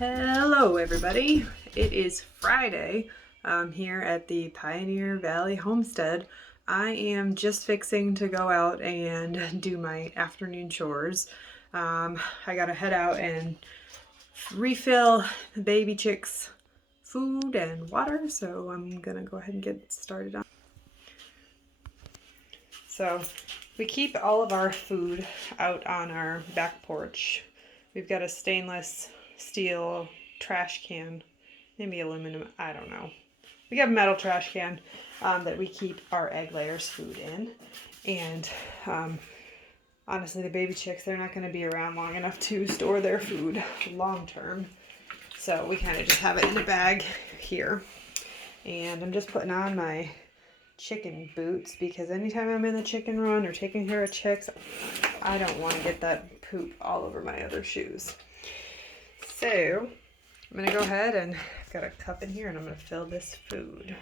Hello everybody, it is Friday. I'm here at the Pioneer Valley Homestead. I am just fixing to go out and do my afternoon chores. I gotta head out and refill the baby chicks food and water, so I'm gonna go ahead and get started on. So we keep all of our food out on our back porch. We've got a stainless steel trash can, maybe aluminum, I don't know. We got a metal trash can that we keep our egg layers food in. And honestly, the baby chicks, they're not going to be around long enough to store their food long term. So we kind of just have it in a bag here. And I'm just putting on my chicken boots because anytime I'm in the chicken run or taking care of chicks, I don't want to get that poop all over my other shoes. So I'm going to go ahead and I've got a cup in here and I'm going to fill this food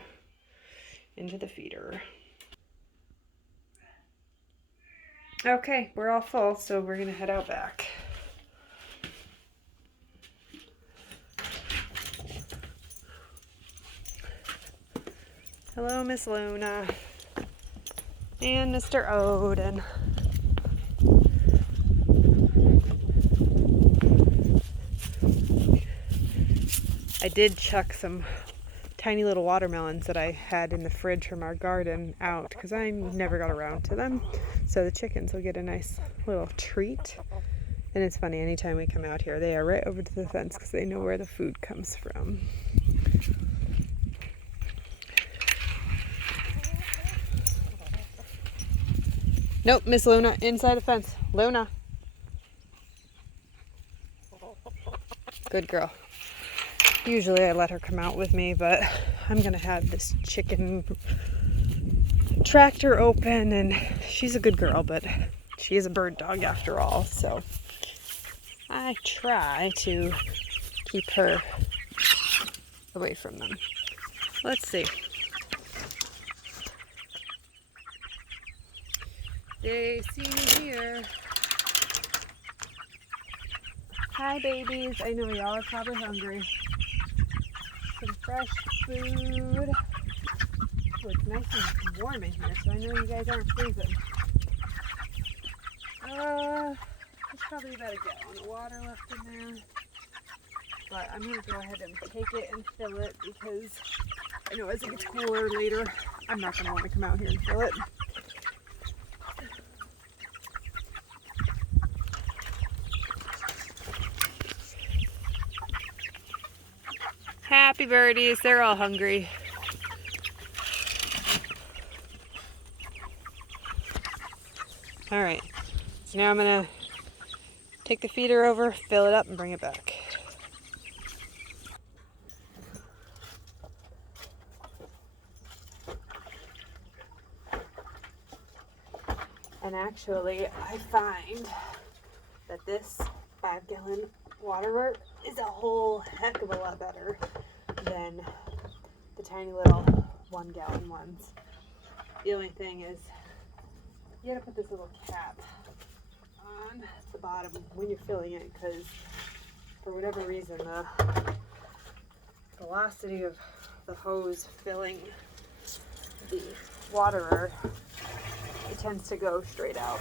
into the feeder. Okay, we're all full, so we're going to head out back. Hello, Miss Luna and Mr. Odin. I did chuck some tiny little watermelons that I had in the fridge from our garden out because I never got around to them. So the chickens will get a nice little treat. And it's funny, anytime we come out here, they are right over to the fence because they know where the food comes from. Nope, Miss Luna, inside the fence. Luna. Good girl. Usually I let her come out with me, but I'm gonna have this chicken tractor open, and she's a good girl, but she is a bird dog after all, so I try to keep her away from them. Let's see. They see me here. Hi babies, I know y'all are probably hungry. Some fresh food. Oh, it's nice and warm in here, so I know you guys aren't freezing. There's probably about a gallon of water left in there. But I'm going to go ahead and take it and fill it because I know as it gets cooler later, I'm not going to want to come out here and fill it. Happy birdies, they're all hungry. All right, so now I'm gonna take the feeder over, fill it up, and bring it back. And actually, I find that this 5-gallon water is a whole heck of a lot better than the tiny little 1-gallon ones. The only thing is you gotta put this little cap on the bottom when you're filling it because for whatever reason the velocity of the hose filling the waterer, it tends to go straight out.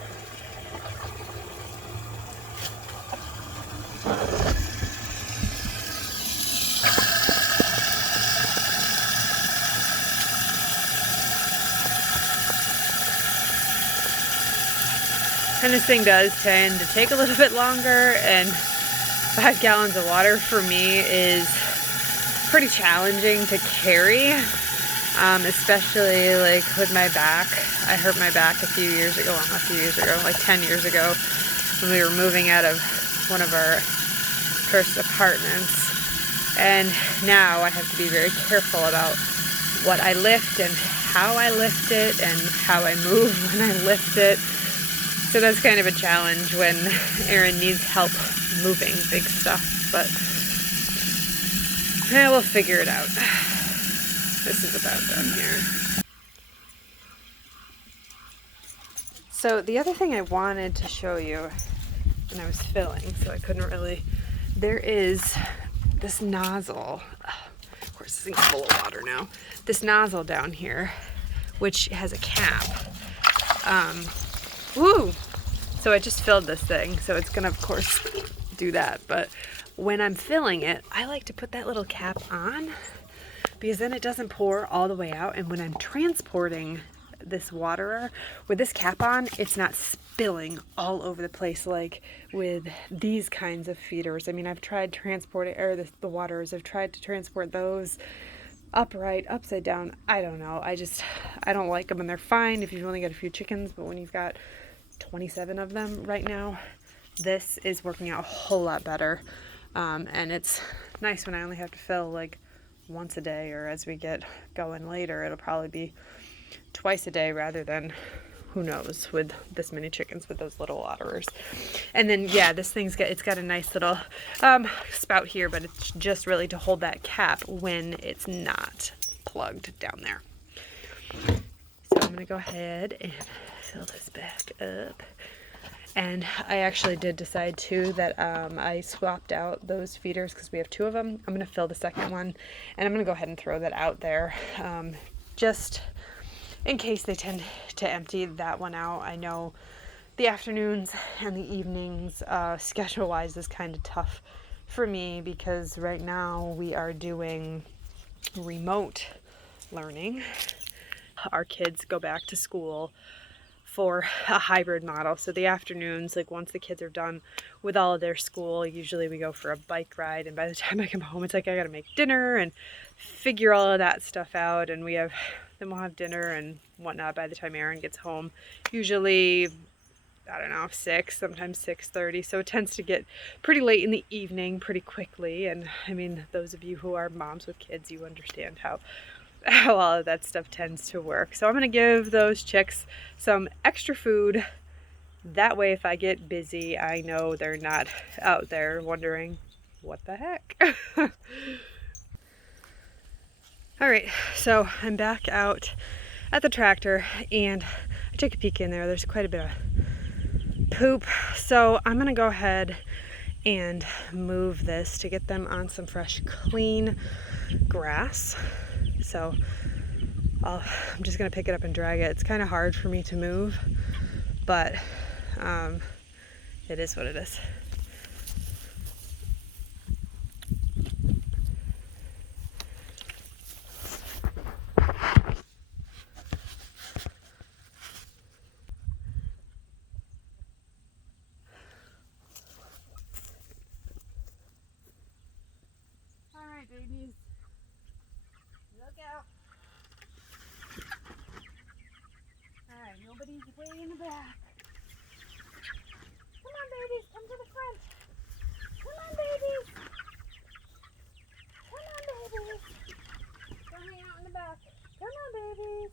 And this thing does tend to take a little bit longer, and 5 gallons of water for me is pretty challenging to carry, especially like with my back. I hurt my back a few years ago, like 10 years ago when we were moving out of one of our first apartments. And now I have to be very careful about what I lift and how I lift it and how I move when I lift it. So that's kind of a challenge when Erin needs help moving big stuff, but we'll figure it out. This is about done here. So the other thing I wanted to show you when I was filling, so I couldn't really, there is this nozzle, of course this thing's full of water now, this nozzle down here, which has a cap. Woo! So I just filled this thing, so it's gonna of course do that, but when I'm filling it, I like to put that little cap on because then it doesn't pour all the way out, and when I'm transporting this waterer with this cap on, it's not spilling all over the place like with these kinds of feeders. I mean, I've tried transporting, or the waterers, I've tried to transport those upright, upside down. I don't know. I don't like them, and they're fine if you've only got a few chickens, but when you've got 27 of them right now, this is working out a whole lot better. And it's nice when I only have to fill like once a day, or as we get going later, it'll probably be twice a day rather than, who knows, with this many chickens with those little waterers. And then yeah, this thing's got a nice little spout here, but it's just really to hold that cap when it's not plugged down there. So I'm gonna go ahead and fill this back up. And I actually did decide too that I swapped out those feeders because we have 2 of them. I'm going to fill the second one, and I'm going to go ahead and throw that out there just in case they tend to empty that one out. I know the afternoons and the evenings schedule-wise is kind of tough for me because right now we are doing remote learning. Our kids go back to school for a hybrid model. So the afternoons, like once the kids are done with all of their school, usually we go for a bike ride, and by the time I come home, it's like I gotta make dinner and figure all of that stuff out, and then we'll have dinner and whatnot by the time Aaron gets home. Usually, I don't know, 6, sometimes 6:30, so it tends to get pretty late in the evening pretty quickly. And I mean, those of you who are moms with kids, you understand how all of that stuff tends to work. So I'm going to give those chicks some extra food. That way, if I get busy, I know they're not out there wondering, what the heck? All right, so I'm back out at the tractor, and I took a peek in there. There's quite a bit of poop. So I'm going to go ahead and move this to get them on some fresh, clean grass. So I'm just going to pick it up and drag it. It's kind of hard for me to move, but it is what it is. All right, babies. Look out. Alright, nobody's way in the back. Come on, babies, come to the front. Come on, babies. Come on, babies. Don't hang out in the back. Come on, babies.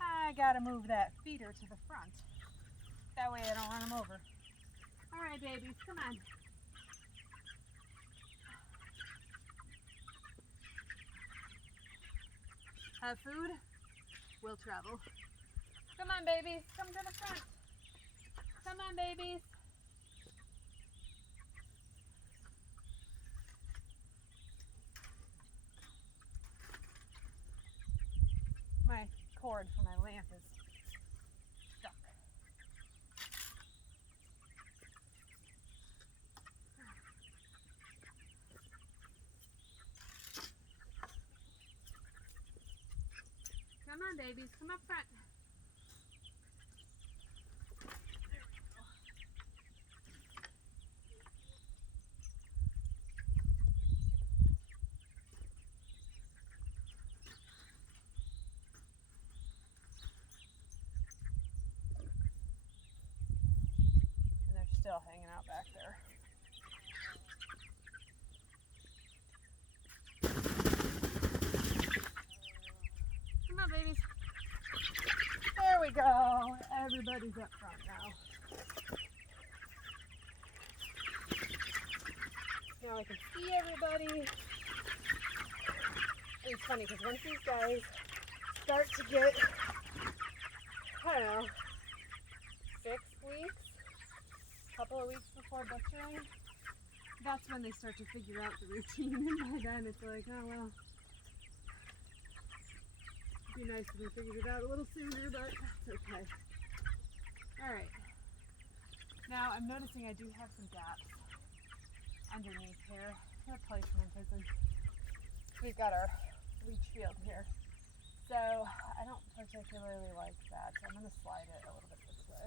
I gotta move that feeder to the front. That way I don't run them over. Alright, babies, come on. Have food? We'll travel. Come on, babies. Come to the front. Come on, babies. My cord for my lamp is stuck. Come on, babies. Come up front. And they're still hanging out back there. Come on, babies. There we go. Everybody's up front now. Now I can see everybody. It's funny because once these guys start to get, I don't know, 6 weeks, a couple of weeks before butchering, that's when they start to figure out the routine, and by then it's like, oh well, it'd be nice if we figured it out a little sooner, but that's okay. Alright, now I'm noticing I do have some gaps underneath here. Replacement isn't. We've got our leach field here, so I don't particularly like that, so I'm going to slide it a little bit this way.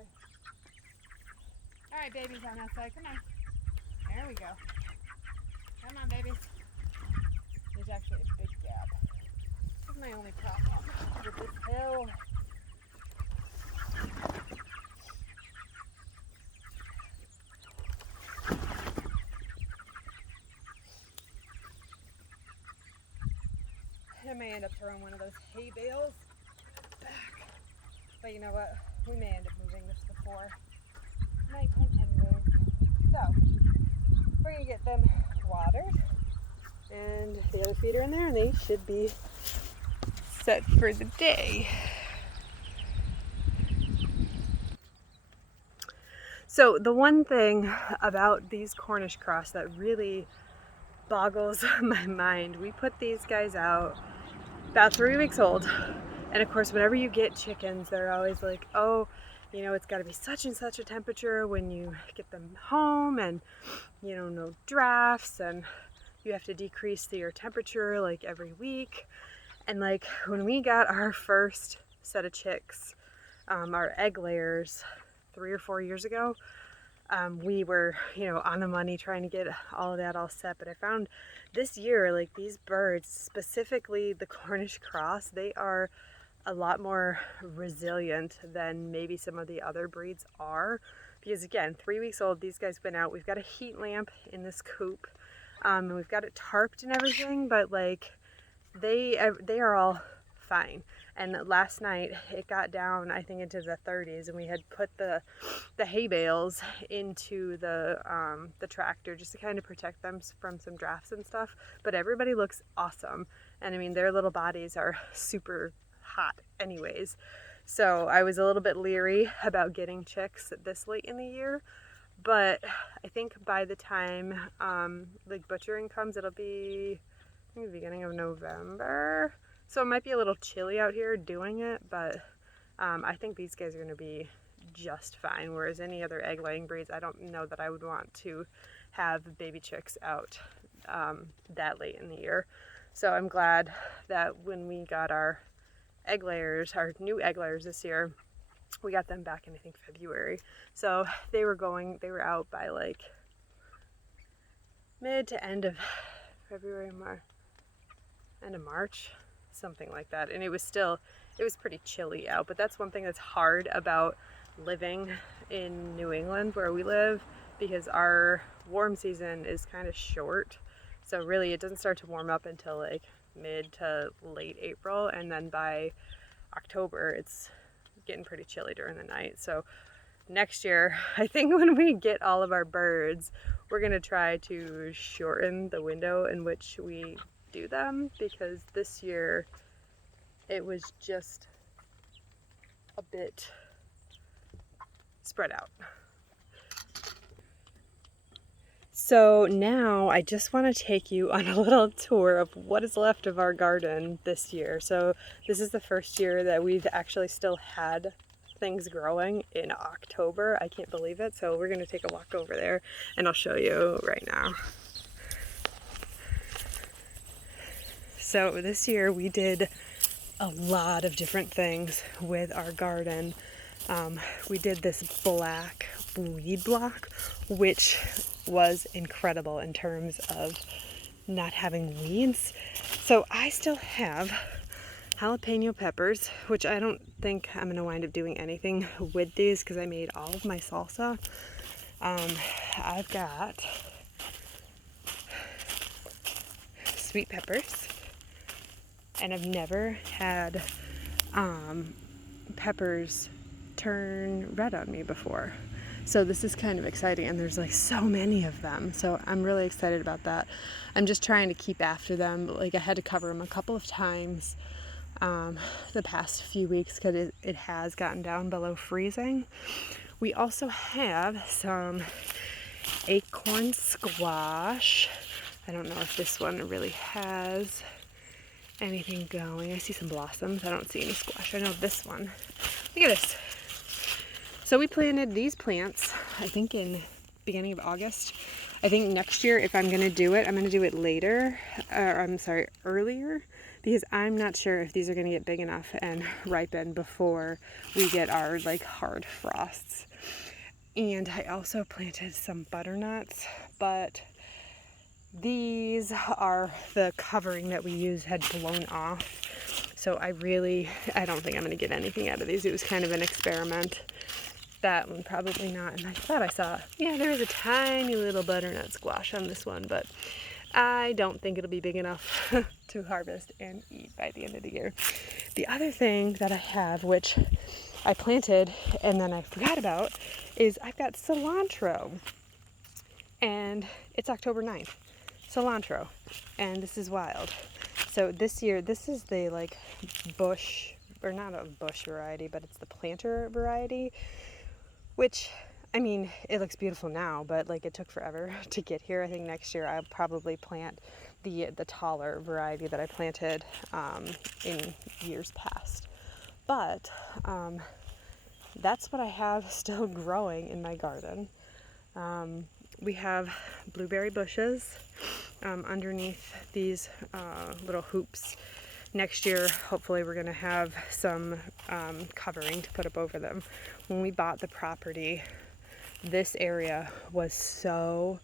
Alright, babies on that side, come on. There we go. Come on, babies. There's actually a big gap. This is my only problem with this hill. I may end up throwing one of those hay bales back. But you know what? We may end up moving this before nighttime anyways. So, we're going to get them watered. And the other feed are in there, and they should be set for the day. So the one thing about these Cornish cross that really boggles my mind, we put these guys out about 3 weeks old, and of course whenever you get chickens, they're always like, oh, you know, it's got to be such and such a temperature when you get them home, and you know, no drafts, and you have to decrease your temperature like every week. And like when we got our first set of chicks, our egg layers 3 or 4 years ago, we were, you know, on the money trying to get all of that all set. But I found this year, like these birds, specifically the Cornish cross, they are a lot more resilient than maybe some of the other breeds are. Because again, 3 weeks old, these guys went out. We've got a heat lamp in this coop, and we've got it tarped and everything, but like they are all fine. And last night it got down, I think, into the 30s, and we had put the hay bales into the tractor just to kind of protect them from some drafts and stuff. But everybody looks awesome, and I mean their little bodies are super hot anyways. So I was a little bit leery about getting chicks this late in the year, but I think by the time like butchering comes, it'll be, I think, the beginning of November. So it might be a little chilly out here doing it, but I think these guys are going to be just fine. Whereas any other egg laying breeds, I don't know that I would want to have baby chicks out that late in the year. So I'm glad that when we got our egg layers, our new egg layers this year, we got them back in, I think, February. So they were out by like mid to end of February, end of March, something like that. And it was pretty chilly out. But that's one thing that's hard about living in New England where we live, because our warm season is kind of short. So really it doesn't start to warm up until like mid to late April, and then by October it's getting pretty chilly during the night. So next year, I think when we get all of our birds, we're going to try to shorten the window in which we do them, because this year it was just a bit spread out. So now I just want to take you on a little tour of what is left of our garden this year. So this is the first year that we've actually still had things growing in October. I can't believe it. So we're going to take a walk over there and I'll show you right now. So this year we did a lot of different things with our garden. We did this black weed block, which was incredible in terms of not having weeds. So I still have jalapeno peppers, which I don't think I'm going to wind up doing anything with these because I made all of my salsa. I've got sweet peppers, and I've never had peppers turn red on me before. So this is kind of exciting, and there's like so many of them. So I'm really excited about that. I'm just trying to keep after them. Like I had to cover them a couple of times the past few weeks because it has gotten down below freezing. We also have some acorn squash. I don't know if this one really has anything going. I see some blossoms. I don't see any squash. I know this one. Look at this. So we planted these plants, I think in beginning of August. I think next year, if I'm going to do it, I'm going to do it later, earlier, because I'm not sure if these are going to get big enough and ripen before we get our like hard frosts. And I also planted some butternuts, but these are the covering that we used had blown off. So I don't think I'm going to get anything out of these. It was kind of an experiment. That one probably not. And I thought I saw, yeah, there is a tiny little butternut squash on this one, but I don't think it'll be big enough to harvest and eat by the end of the year. The other thing that I have, which I planted and then I forgot about, is I've got cilantro. And it's October 9th. Cilantro. And this is wild. So this year, this is the like bush, or not a bush variety, but it's the planter variety. Which, I mean, it looks beautiful now, but like it took forever to get here. I think next year I'll probably plant the taller variety that I planted in years past. But that's what I have still growing in my garden. We have blueberry bushes underneath these little hoops. Next year, hopefully we're going to have some covering to put up over them. When we bought the property, this area was so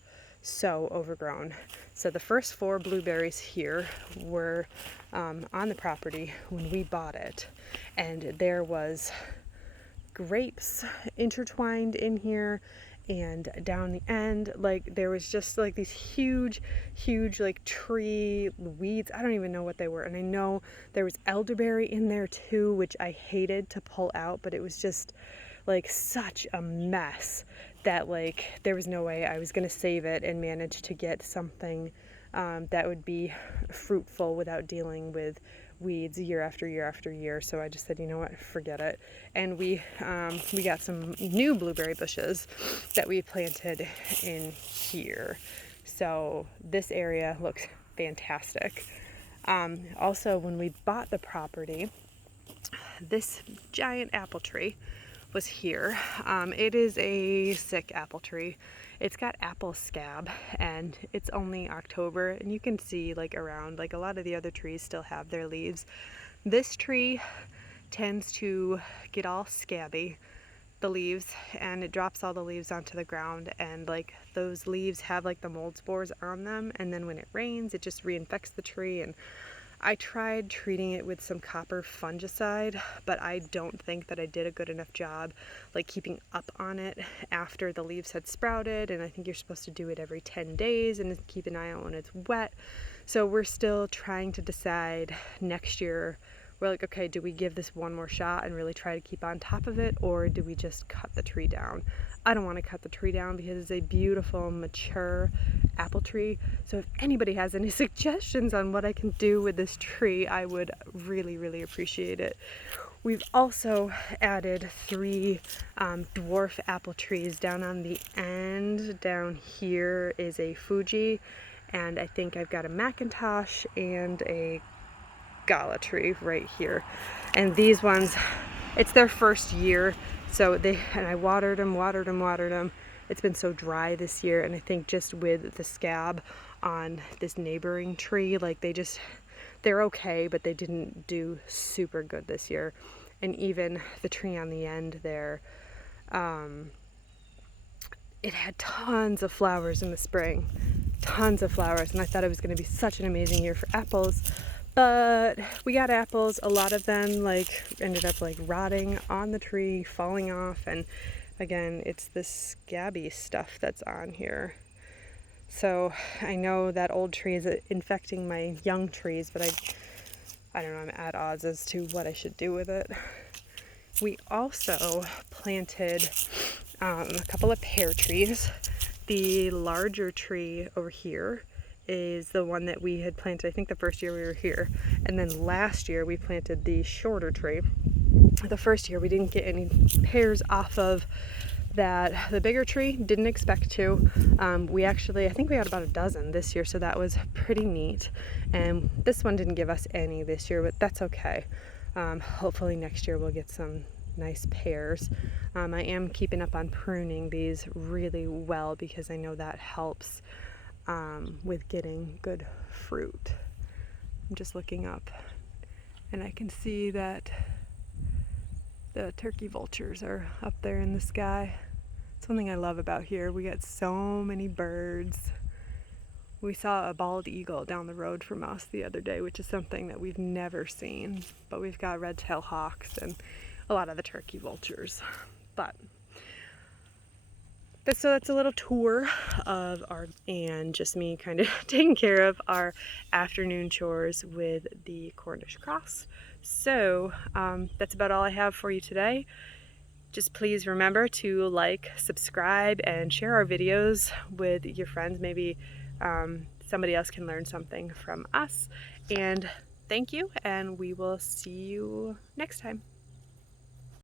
overgrown. So the first 4 blueberries here were on the property when we bought it. And there was grapes intertwined in here. And down the end, like there was just like these huge like tree weeds. I don't even know what they were. And I know there was elderberry in there too, which I hated to pull out, but it was just like such a mess that like there was no way I was going to save it and manage to get something that would be fruitful without dealing with weeds year after year after year. So I just said, you know what, forget it. And we got some new blueberry bushes that we planted in here. So this area looks fantastic. Also, when we bought the property, this giant apple tree was here. It is a sick apple tree. It's got apple scab and it's only October, and you can see like around, like a lot of the other trees still have their leaves. This tree tends to get all scabby, the leaves, and it drops all the leaves onto the ground, and like those leaves have like the mold spores on them, and then when it rains it just reinfects the tree. And I tried treating it with some copper fungicide, but I don't think that I did a good enough job like keeping up on it after the leaves had sprouted. And I think you're supposed to do it every 10 days and keep an eye out when it's wet. So we're still trying to decide next year. We're like, okay, do we give this one more shot and really try to keep on top of it, or do we just cut the tree down? I don't want to cut the tree down because it's a beautiful, mature apple tree. So if anybody has any suggestions on what I can do with this tree, I would really, really appreciate it. We've also added 3 dwarf apple trees down on the end. Down here is a Fuji, and I think I've got a Macintosh and a Gala tree right here. And these ones, it's their first year, so I watered them. It's been so dry this year, and I think just with the scab on this neighboring tree, like they're okay, but they didn't do super good this year. And even the tree on the end there, it had tons of flowers in the spring, and I thought it was going to be such an amazing year for apples. But we got apples, a lot of them like ended up like rotting on the tree, falling off, and again, it's this scabby stuff that's on here. So I know that old tree is infecting my young trees, but I don't know, I'm at odds as to what I should do with it. We also planted a couple of pear trees. The larger tree over here is the one that we had planted, I think the first year we were here. And then last year we planted the shorter tree. The first year we didn't get any pears off of that the bigger tree didn't expect to. We actually, I think we had about a dozen this year, so that was pretty neat. And this one didn't give us any this year, but that's okay. Hopefully next year we'll get some nice pears. I am keeping up on pruning these really well because I know that helps with getting good fruit. I'm just looking up and I can see that the turkey vultures are up there in the sky. It's one thing I love about here. We got so many birds. We saw a bald eagle down the road from us the other day, which is something that we've never seen. But we've got red-tailed hawks and a lot of the turkey vultures. So that's a little tour of and just me kind of taking care of our afternoon chores with the Cornish cross. So that's about all I have for you today. Just please remember to like, subscribe, and share our videos with your friends. Maybe somebody else can learn something from us. And thank you, and we will see you next time.